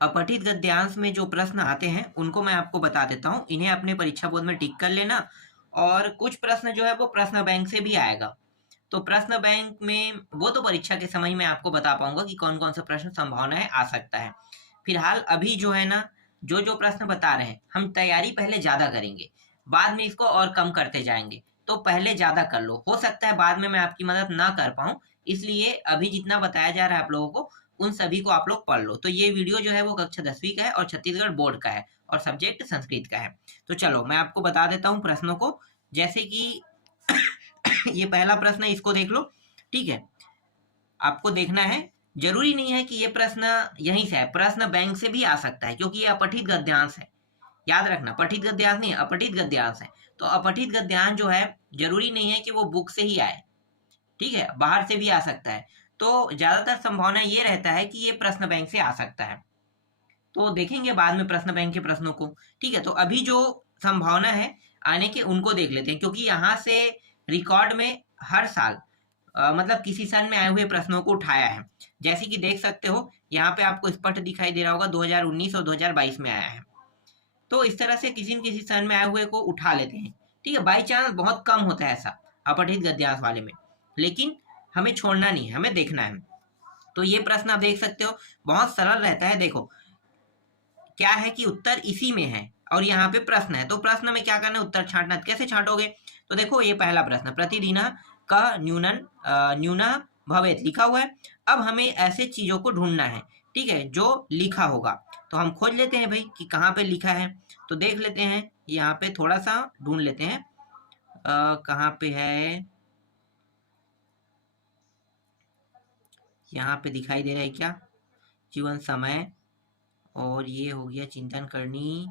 अपठित गद्यांश में जो प्रश्न आते हैं उनको मैं आपको बता देता हूँ, इन्हें अपने परीक्षा बोर्ड में टिक कर लेना। और कुछ प्रश्न जो है वो प्रश्न बैंक से भी आएगा, तो प्रश्न बैंक में वो तो परीक्षा के समय में आपको बता पाऊंगा कि कौन कौन सा प्रश्न संभावना है आ सकता है। फिलहाल अभी जो है ना, जो जो प्रश्न बता रहे हैं हम तैयारी पहले ज़्यादा करेंगे, बाद में इसको और कम करते जाएंगे। तो पहले ज़्यादा कर लो, हो सकता है बाद में मैं आपकी मदद ना कर पाऊँ, इसलिए अभी जितना बताया जा रहा है आप लोगों को उन सभी को आप लोग पढ़ लो। तो ये वीडियो जो है वो कक्षा 10वीं का है और छत्तीसगढ़ बोर्ड का है और सब्जेक्ट संस्कृत का है। तो चलो मैं आपको बता देता हूँ प्रश्नों को, जैसे कि ये पहला प्रश्न है, इसको देख लो। ठीक है, आपको देखना है, जरूरी नहीं है कि ये प्रश्न यहीं से है, प्रश्न बैंक से भी आ सकता है क्योंकि ये अपठित गद्यांश है। याद रखना, पठित गद्यांश नहीं, अपठित गद्यांश है। तो अपठित गद्यांश जो है जरूरी नहीं है कि वो बुक से ही आए, ठीक है, बाहर से भी आ सकता है। तो ज्यादातर संभावना ये रहता है कि ये प्रश्न बैंक से आ सकता है। तो देखेंगे बाद में प्रश्न बैंक के प्रश्नों को। ठीक है, तो अभी जो संभावना है आने के उनको देख लेते हैं, क्योंकि यहाँ से रिकॉर्ड में हर साल मतलब किसी सन में आए हुए प्रश्नों को उठाया है। जैसे कि देख सकते हो यहाँ पे आपको स्पष्ट दिखाई दे रहा होगा 2019 और 2022 में आया है। तो इस तरह से किसी न किसी सन में आए हुए को उठा लेते हैं। ठीक है, बाई चांस बहुत कम होता है ऐसा अपठित गद्यांश वाले में, लेकिन हमें छोड़ना नहीं है, हमें देखना है। तो ये प्रश्न आप देख सकते हो, बहुत सरल रहता है। देखो क्या है कि उत्तर इसी में है और यहाँ पे प्रश्न है, तो प्रश्न में क्या करना है, उत्तर छांटना। कैसे छांटोगे, तो देखो ये पहला प्रश्न, प्रतिदिन का न्यून भवेत लिखा हुआ है। अब हमें ऐसे चीजों को ढूंढना है, ठीक है, जो लिखा होगा। तो हम खोज लेते हैं भाई कि कहाँ पे लिखा है, तो देख लेते हैं, यहाँ पे थोड़ा सा ढूंढ लेते हैं कहाँ पे है। यहाँ पे दिखाई दे रहा है क्या, जीवन समय, और ये हो गया चिंतन करनी।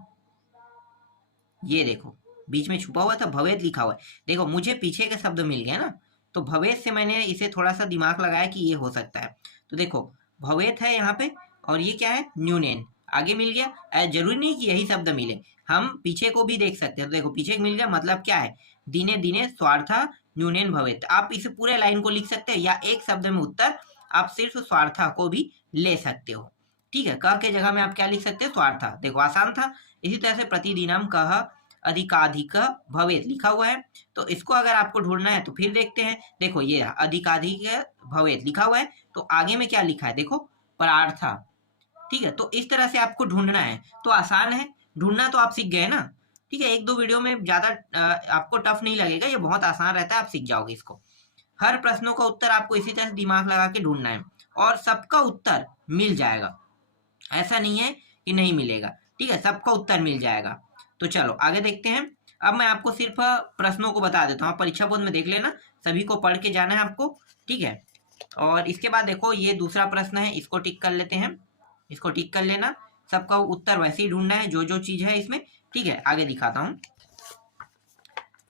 ये देखो बीच में छुपा हुआ था, भवेत लिखा हुआ है। देखो मुझे पीछे के शब्द मिल गया ना, तो भवेत से मैंने इसे थोड़ा सा दिमाग लगाया कि ये हो सकता है। तो देखो भवेत है यहाँ पे, और ये क्या है, न्यूनेन आगे मिल गया। जरूरी नहीं कि यही शब्द मिले, हम पीछे को भी देख सकते हैं। तो देखो पीछे मिल गया, मतलब क्या है, दिने दिने स्वार्था न्यूनेन भवेत। आप इस पूरे लाइन को लिख सकते हैं, या एक शब्द में उत्तर आप सिर्फ स्वार्था को भी ले सकते हो। ठीक है, क के जगह में आप क्या लिख सकते हैं, स्वार्था। देखो आसान था। इसी तरह से प्रतिदिनम कह अधिकाधिक भवेत लिखा हुआ है, तो इसको अगर आपको ढूंढना है तो फिर देखते हैं। देखो ये अधिकाधिक भवेत लिखा हुआ है, तो आगे में क्या लिखा है, देखो परार्था। ठीक है, तो इस तरह से आपको ढूंढना है, तो आसान है ढूंढना, तो आप सीख गए ना। ठीक है, एक दो वीडियो में ज्यादा आपको टफ नहीं लगेगा, ये बहुत आसान रहता है, आप सीख जाओगे इसको। हर प्रश्नों का उत्तर आपको इसी तरह से दिमाग लगा के ढूंढना है, और सबका उत्तर मिल जाएगा, ऐसा नहीं है कि नहीं मिलेगा। ठीक है, सबका उत्तर मिल जाएगा। तो चलो आगे देखते हैं। अब मैं आपको सिर्फ प्रश्नों को बता देता हूँ, परीक्षा बोर्ड में देख लेना, सभी को पढ़ के जाना है आपको। ठीक है, और इसके बाद देखो ये दूसरा प्रश्न है, इसको टिक कर लेते हैं, इसको टिक कर लेना। सबका उत्तर वैसे ही ढूंढना है जो जो चीज है इसमें। ठीक है, आगे दिखाता हूँ,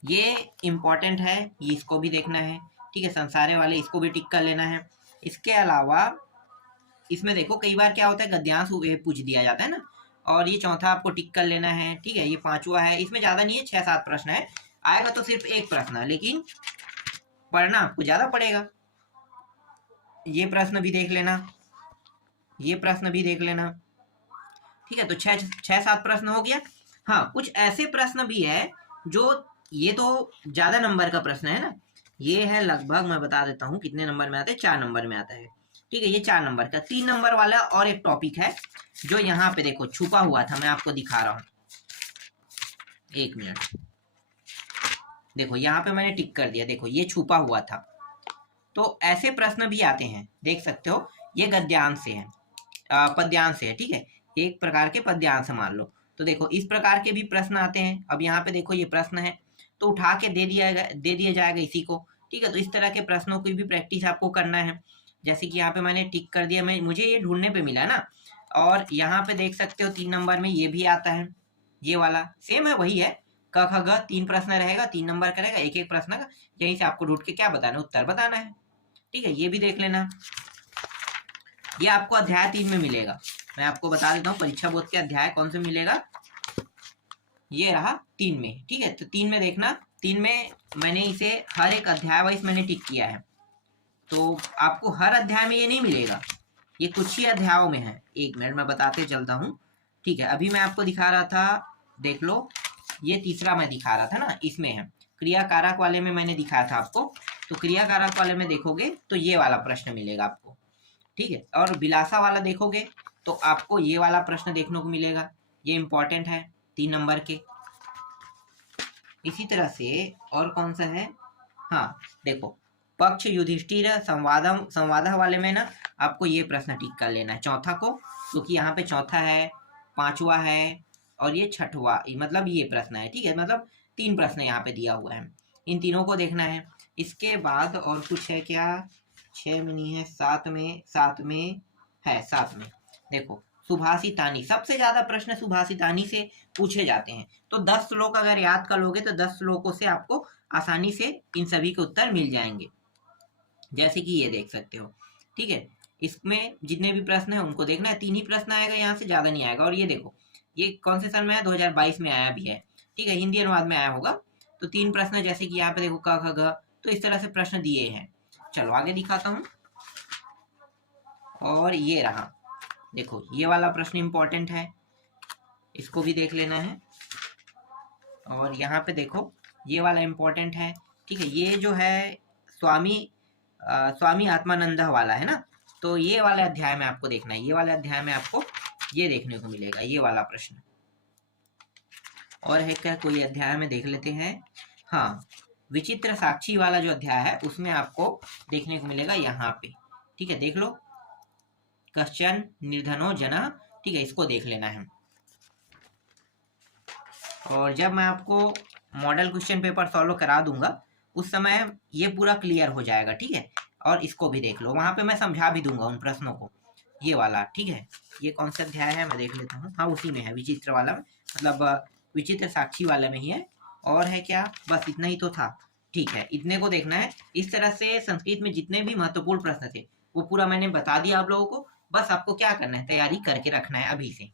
ये इंपॉर्टेंट है, ये इसको भी देखना है। ठीक है, संसारे वाले इसको भी टिक कर लेना है। इसके अलावा इसमें देखो कई बार क्या होता है, गद्यांश पूछ दिया जाता है ना, और ये चौथा आपको टिक कर लेना है। ठीक है, ये पांचवा है, इसमें ज्यादा नहीं है, 6-7 प्रश्न है, आएगा तो सिर्फ एक प्रश्न है, लेकिन पढ़ना आपको ज्यादा पड़ेगा। ये प्रश्न भी देख लेना, ये प्रश्न भी देख लेना। ठीक है, तो 6-7 प्रश्न हो गया। हाँ, कुछ ऐसे प्रश्न भी है जो, ये तो ज्यादा नंबर का प्रश्न है ना, ये है लगभग, मैं बता देता हूँ कितने नंबर में आता है, 4 नंबर में आता है। ठीक है, ये 4 नंबर का। 3 नंबर वाला और एक टॉपिक है जो यहाँ पे देखो छुपा हुआ था, मैं आपको दिखा रहा हूँ, 1 मिनट। देखो यहाँ पे मैंने टिक कर दिया, देखो ये छुपा हुआ था। तो ऐसे प्रश्न भी आते हैं, देख सकते हो, ये गद्यांश से है, पद्यांश से है। ठीक है, एक प्रकार के पद्यांश मान लो। तो देखो इस प्रकार के भी प्रश्न आते हैं। अब यहाँ पे देखो ये प्रश्न है, तो उठा के दे दिया जाएगा इसी को। ठीक है, तो इस तरह के प्रश्नों की भी प्रैक्टिस आपको करना है। जैसे कि यहाँ पे मैंने टिक कर दिया, मुझे ये ढूंढने पे मिला ना। और यहाँ पे देख सकते हो 3 नंबर में ये भी आता है, ये वाला सेम है, वही है, क ख ग 3 प्रश्न रहेगा, 3 नंबर का रहेगा, एक एक प्रश्न का। यहीं से आपको ढूंढ के क्या बताना है, उत्तर बताना है। ठीक है, ये भी देख लेना, ये आपको अध्याय 3 में मिलेगा। मैं आपको बता देता हूँ परीक्षा बोर्ड के अध्याय कौन से मिलेगा, ये रहा 3 में। ठीक है, तो 3 में देखना, 3 में मैंने इसे हर एक अध्याय वाइज मैंने टिक किया है, तो आपको हर अध्याय में ये नहीं मिलेगा, ये कुछ ही अध्यायों में है। एक मिनट मैं बताते चलता हूँ। ठीक है, अभी मैं आपको दिखा रहा था, देख लो, ये तीसरा मैं दिखा रहा था ना, इसमें है क्रिया कारक वाले में मैंने दिखाया था आपको। तो क्रिया कारक वाले में देखोगे तो ये वाला प्रश्न मिलेगा आपको। ठीक है, और विलासा वाला देखोगे तो आपको ये वाला प्रश्न देखने को मिलेगा। ये इंपॉर्टेंट है 3 नंबर के। इसी तरह से और कौन सा है, हाँ देखो, पक्ष युधिष्ठिर संवाद वाले में ना आपको ये प्रश्न टिक कर लेना है चौथा को, क्योंकि यहाँ पे चौथा है, पांचवा है और ये छठवा, मतलब ये प्रश्न है। ठीक है, मतलब 3 प्रश्न यहाँ पे दिया हुआ है, इन तीनों को देखना है। इसके बाद और कुछ है क्या, 6 में नहीं है, 7 में है, 7 में देखो सुभाषितानी, सबसे ज्यादा प्रश्न सुभाषितानी से पूछे जाते हैं। तो 10 श्लोक अगर याद कर लोगे तो 10 श्लोकों से आपको आसानी से इन सभी के उत्तर मिल जाएंगे, जैसे कि ये देख सकते हो। ठीक है, इसमें जितने भी प्रश्न है उनको देखना है, 3 ही प्रश्न आएगा, यहाँ से ज्यादा नहीं आएगा। और ये देखो, ये कौन से सन में है, 2022 में आया भी है। ठीक है, हिंदी अनुवाद में आया होगा। तो 3 प्रश्न, जैसे कि यहाँ पे देखो क ख ग, तो इस तरह से प्रश्न दिए हैं। चलो आगे दिखाता हूँ। और ये रहा, देखो ये वाला प्रश्न इंपॉर्टेंट है, इसको भी देख लेना है। और यहाँ पे देखो ये वाला इंपॉर्टेंट है। ठीक है, ये जो है स्वामी आत्मानंद वाला है ना, तो ये वाले अध्याय में आपको देखना है। ये वाले अध्याय में आपको ये देखने को मिलेगा, ये वाला प्रश्न। और है क्या, कोई अध्याय में देख लेते हैं। हाँ, विचित्र साक्षी वाला जो अध्याय है उसमें आपको देखने को मिलेगा यहाँ पे। ठीक है, देख लो, कश्चन निर्धनो जना। ठीक है, इसको देख लेना है। और जब मैं आपको मॉडल क्वेश्चन पेपर सॉल्व करा दूंगा उस समय ये पूरा क्लियर हो जाएगा। ठीक है, और इसको भी देख लो, वहां पे मैं समझा भी दूंगा उन प्रश्नों को, ये वाला। ठीक है, ये कौन सा अध्याय है मैं देख लेता हूँ। हाँ, उसी में है, विचित्र वाला, मतलब विचित्र साक्षी वाले में ही है। और है क्या, बस इतना ही तो था। ठीक है, इतने को देखना है। इस तरह से संस्कृत में जितने भी महत्वपूर्ण प्रश्न थे वो पूरा मैंने बता दिया आप लोगों को। बस आपको क्या करना है, तैयारी करके रखना है अभी से।